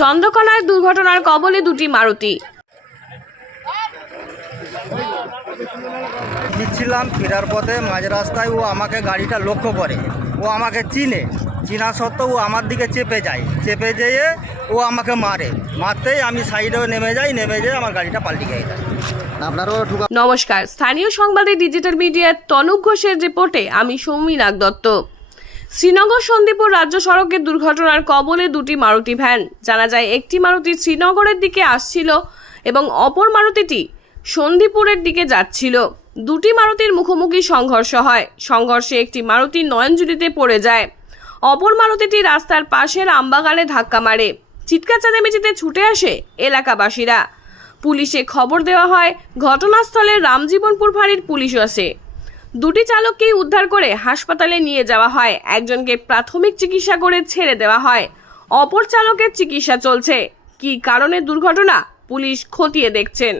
চন্দ্রকোনায় দুর্ঘটনার কবলে দুটি মারুতি। ছিলাম ফেরার পথে মাঝ রাস্তায় ও আমাকে গাড়িটা লক্ষ্য করে, ও আমাকে চিনা সত্ত্বেও ও আমার দিকে চেপে যেয়ে ও আমাকে মারতেই আমি সাইডে নেমে যাই আমার গাড়িটা পাল্টে যায়। নমস্কার, স্থানীয় সংবাদে ডিজিটাল মিডিয়ার তনুপ ঘোষের রিপোর্টে আমি সৌমি নাগ দত্ত। শ্রীনগর সন্দীপুর রাজ্য সড়কের দুর্ঘটনার কবলে দুটি মারুতি ভ্যান। জানা যায় একটি মারুতি শ্রীনগরের দিকে আসছিল এবং অপর মারুতিটি সন্দীপুরের দিকে যাচ্ছিল। দুটি মারুতির মুখোমুখি সংঘর্ষ হয়। সংঘর্ষে একটি মারুতি নয়নজুলিতে পড়ে যায়, অপর মারুতিটি রাস্তার পাশের আমবাগানে ধাক্কা মারে। চিৎকার চেঁচামেচিতে ছুটে আসে এলাকাবাসীরা। পুলিশে খবর দেওয়া হয়। ঘটনাস্থলে রামজীবনপুর ফাঁড়ির পুলিশ আসে। দুটি চালককেই উদ্ধার করে হাসপাতালে নিয়ে যাওয়া হয়। একজনকে প্রাথমিক চিকিৎসা করে ছেড়ে দেওয়া হয়, অপর চালকের চিকিৎসা চলছে। কী কারণে দুর্ঘটনা পুলিশ খতিয়ে দেখছেন।